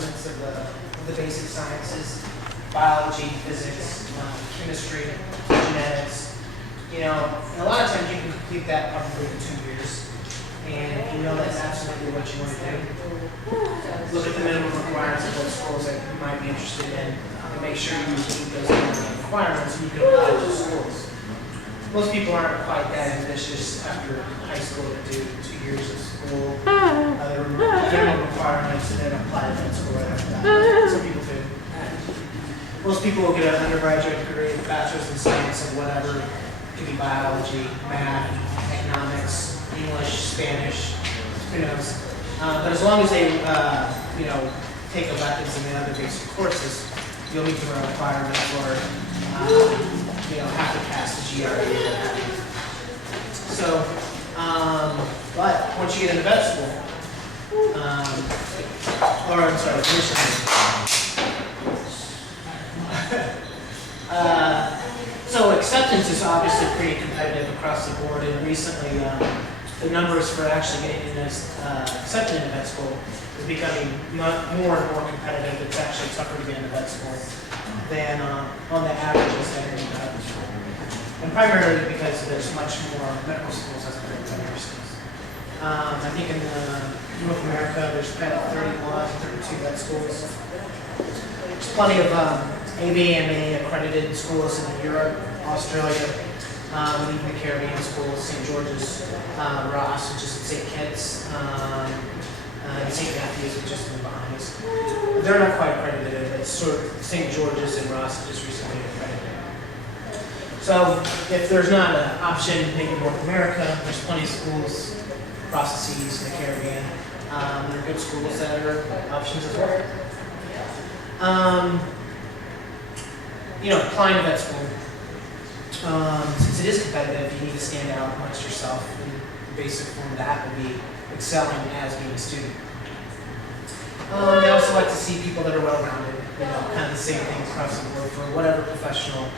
requirements of the basic sciences, biology, physics, chemistry, genetics. You know, and a lot of times you can complete that probably in 2 years. And if you know that's absolutely what you want to do, look at the minimum requirements of those schools that you might be interested in and make sure you meet those minimum requirements and you can apply to those schools. Most people aren't quite that ambitious after high school to do 2 years of school, their minimum requirements, and then apply to med school right after that. Some people do. Most people will get an undergraduate degree, a bachelor's in science of whatever. It could be biology, math, economics, English, Spanish, who knows. But as long as they, you know, take electives and the other basic courses, you'll meet the requirement for, you know, have to pass the GRE or what have you. So, but once you get into vet school, or I'm sorry, so acceptance is obviously pretty competitive across the board, and recently the numbers for actually getting in this, accepted into vet school is becoming more and more competitive. It's actually tougher to get into vet school than on the averages that are in medical school. And primarily because there's much more medical schools as compared to veterinary schools. I think in North America there's about 31, 32 vet schools. There's plenty of A.V.MPG accredited schools in Europe, Australia, and even the Caribbean schools, St. George's, Ross, which is in St. Kitts, and St. Matthew's, which is in the Bahamas. They're not quite accredited, but St. George's and Ross just recently accredited. So if there's not an option maybe in North America, there's plenty of schools across the seas in the Caribbean. There are good schools that are options as well. You know, applying to vet school, since it is competitive, you need to stand out amongst yourself. And the basic form of that would be excelling as being a student. They also like to see people that are well-rounded, you know, kind of the same things across the board for whatever professional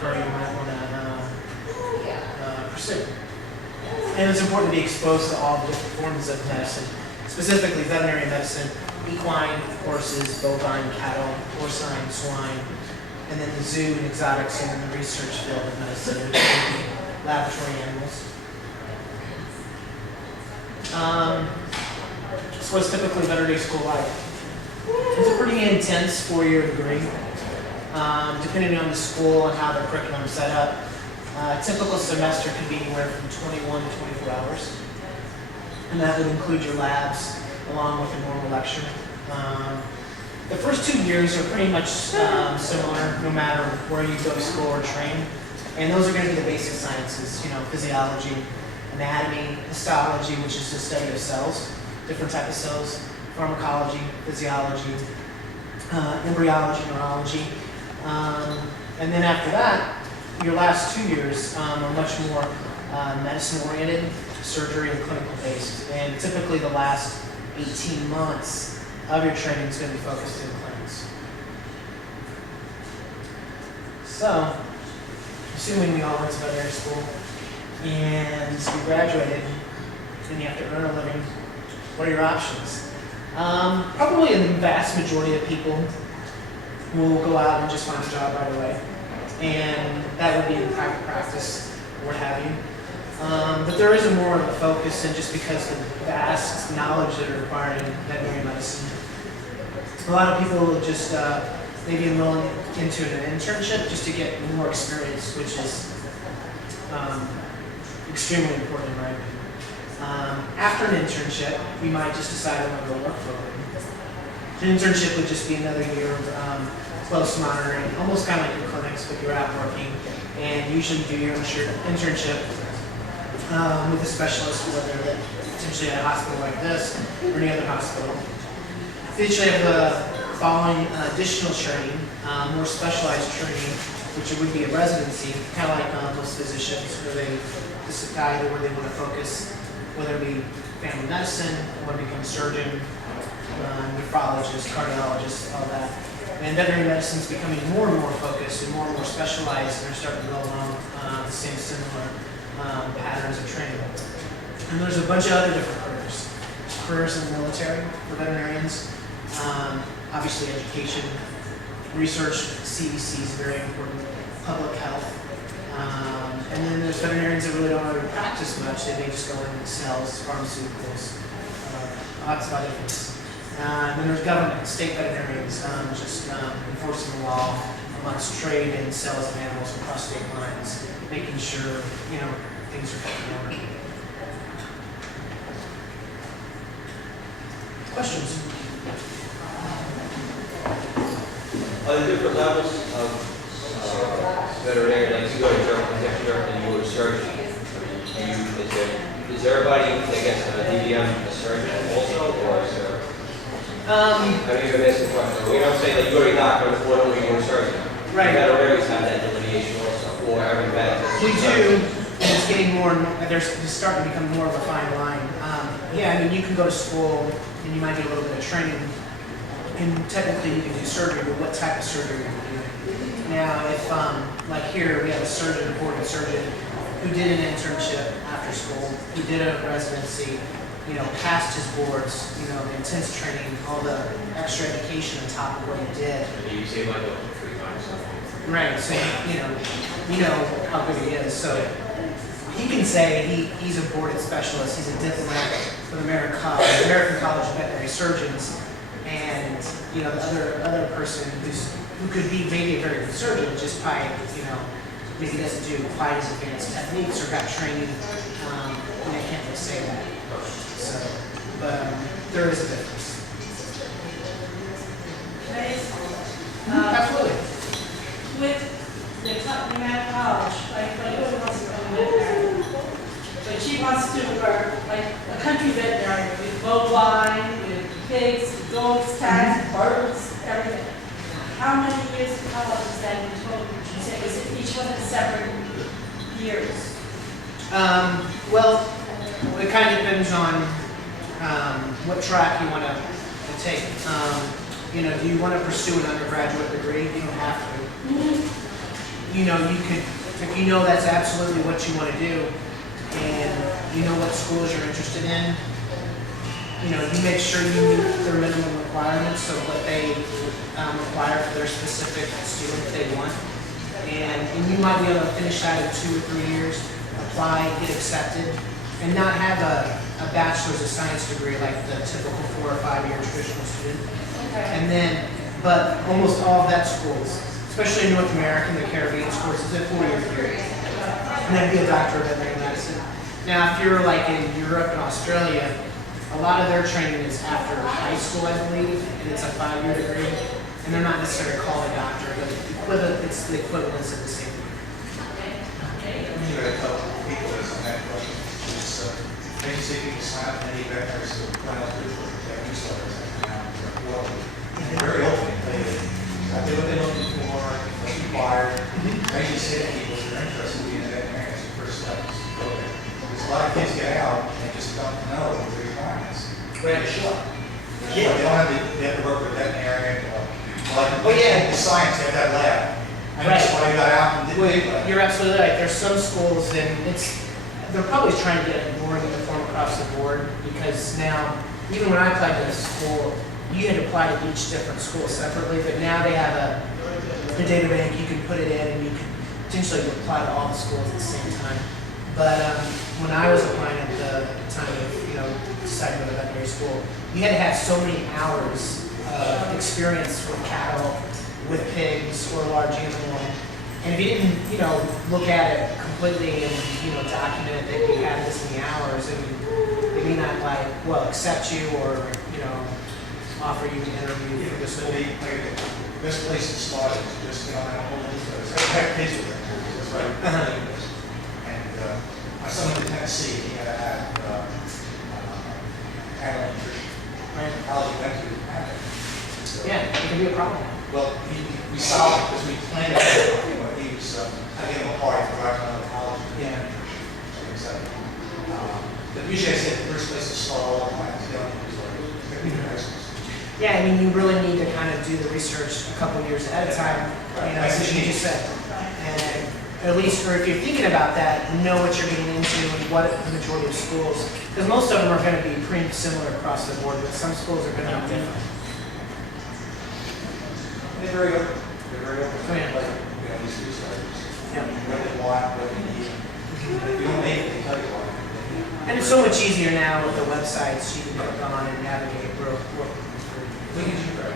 career you might want to pursue. And it's important to be exposed to all the different forms of medicine, specifically veterinary medicine, equine, horses, bovine, cattle, porcine, swine, and then the zoo and exotics, and then the research field of medicine, including laboratory animals. So what's typically veterinary school like? It's a pretty intense 4-year degree, depending on the school and how their curriculum is set up. A typical semester can be anywhere from 21 to 24 hours, and that would include your labs along with a normal lecture. The first 2 years are pretty much similar, no matter where you go to school or train, and those are going to be the basic sciences, you know, physiology, anatomy, histology, which is the study of cells, different types of cells, pharmacology, physiology, embryology, neurology, and then after that, your last 2 years are much more medicine-oriented, surgery and clinical-based, and typically the last 18 months of your training is going to be focused in clinics. So, assuming we all went to veterinary school and we graduated, and you have to earn a living, what are your options? Probably the vast majority of people will go out and just find a job right away, and that would be in private practice or what have you. But there is more of a focus, and just because of the vast knowledge that are required in veterinary medicine, a lot of people will just maybe enroll into an internship just to get more experience, which is extremely important in my opinion. After an internship, we might just decide we want to go work for a living. An internship would just be another year of close monitoring, almost kind of like your clinics, but you're out working, and usually you do your internship with a specialist, whether they're potentially at a hospital like this or any other hospital. They usually have the following additional training, more specialized training, which would be a residency, kind of like most physicians, where they decide where they want to focus, whether it be family medicine, or become a surgeon, nephrologist, cardiologist, all that. And veterinary medicine is becoming more and more focused and more specialized, and they're starting to go along the same similar patterns of training. And there's a bunch of other different careers. Careers in the military for veterinarians, obviously education, research, CEC is very important, public health. And then there's veterinarians that really don't really practice much. They just go in and sells pharmaceuticals, lots of other things. And then there's government, state veterinarians, just enforcing the law amongst trade and sales of animals across state lines, making sure, things are kept in order. Questions? Are there different levels of veterinary, like you go to general practitioner and you go to surgeon? Is everybody that gets a DVM a surgeon also, or is there? I mean, you're asking a question. We don't say that you go to a doctor before you go to surgeon. Right. Veterinarians have that delineation also for every vet. We do, and it's getting more and more, it's starting to become more of a fine line. Yeah, I mean, you can go to school and you might get a little bit of training, and technically you can do surgery, but what type of surgery are you doing? Now, if, like here, we have a surgeon, a board surgeon, who did an internship after school, who did a residency, passed his boards, the intense training, all the extra education on top of what he did. And you say like 3 times something. Right, so you know how good he is. So he can say he's a boarded specialist, he's a diplomat for the American College of Veterinary Surgeons, and the other person who could be maybe a very good surgeon just by maybe doesn't do quite as advanced techniques or got training. I can't really say that. So, but there is a difference. Absolutely. With the company at college, like my daughter wants to become a veterinarian, but she wants to work like a country veterinarian with bovine, with pigs, with dogs, cats, birds, everything. How many years of college is that in total? You said is it each one of the separate years? Well, it kind of depends on what track you want to take. Do you want to pursue an undergraduate degree? You don't have to. You could, if that's absolutely what you want to do, and what schools you're interested in, you make sure you meet their minimum requirements of what they require for their specific student that they want. And you might be able to finish that in 2 or 3 years, apply, get accepted, and not have a bachelor's of science degree like the typical 4 or 5 year traditional student. Okay. And then, but almost all vet schools, especially in North America and the Caribbean schools, is a 4 year degree. And then be a doctor of veterinary medicine. Now, if you're like in Europe and Australia, a lot of their training is after high school, I believe, and it's a 5 year degree. And they're not necessarily called a doctor, but it's the equivalence of the same. You got a couple of people that's on that question. Maybe say people sign up in any veterinary school, find out who's what their newsletters and now well, they're very open. They do what they're looking for, what's required. I usually say to people, if you're interested in being a veterinarian, it's your first step. Go there. Because a lot of kids get out and they just don't know the requirements. Right. Sure. Yeah. They don't have to work with a veterinarian or the science, they have that lab. And that's why you got out and did it. You're absolutely right. There's some schools, and they're probably trying to get it more uniform across the board, because now, even when I applied to school, you had to apply to each different school separately, but now they have a data bank, you can put it in, and you can potentially apply to all the schools at the same time. But when I was applying at the time of deciding to go to veterinary school, you had to have so many hours of experience with cattle, with pigs, or a large animal. And if you didn't, look at it completely and, document that you had this many hours, and they may not accept you or, offer you an interview for this So week. the best place to start is just get on that whole list. I have kids with them, that's right. And my son went to Tennessee, he had to have animal nutrition. Right? College he went to have it. So, Yeah, it can be a problem. well, we solved it because we planned it. He was, I gave him a party for right out of college. Yeah. But usually I say the first place to start all our plans, is high schools. Yeah, I mean, you really need to kind of do the research a couple years ahead of time, as you just said. And at least, or if you're thinking about that, know what you're getting into and what the majority of schools, because most of them are going to be pretty similar across the board, but some schools are going to be different. They're very open. They're very open. Oh, yeah. Like, you know, these food starters. Yeah. What they want, what they need. If you don't make it, they tell you what. And it's so much easier now with the websites, you can click on and navigate real quick. When did you grab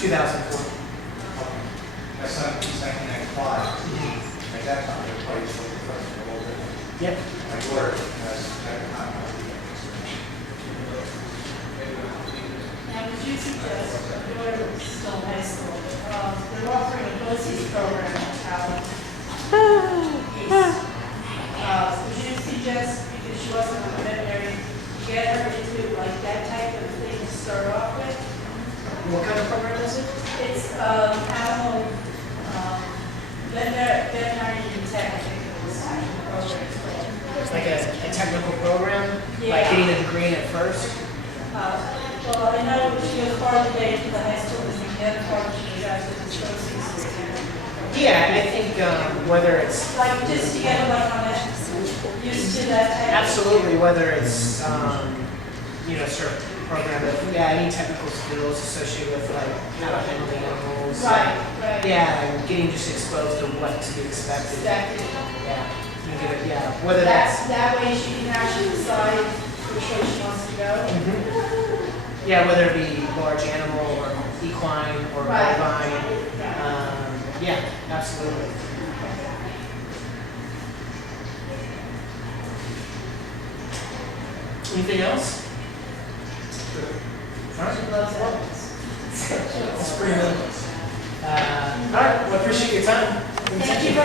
2004. My son, he's 1995. At that time, everybody was looking for a little bit. Yep. My daughter has, at the time, Now, would you suggest, your daughter is still in high school, they're offering a BOCES program at Howard East. Would you suggest, because she wasn't a veterinarian, get her into like that type of thing to start off with? What kind of program is it? It's animal, veterinary and tech, I think it was type of program. It's like a technical program, like Yeah. getting a degree in it first. Well, I know she goes part of the day to the high school, and the other part she goes to the BOCES. Yeah, I think whether it's Like, just to get like on that, used to that type of. absolutely, whether it's you know, sort of program that, yeah, any technical skills associated with like how to handle the animals. Right, right. Yeah, and getting just exposed to what to be expected. Exactly. Yeah, you get it, yeah, whether that's, That way she can actually decide which way she wants to go. yeah, whether it be large animal or equine or Right. bovine. Yeah, absolutely. Anything else? All right. She loves animals. That's pretty good. All right, well, appreciate your time. Thank you very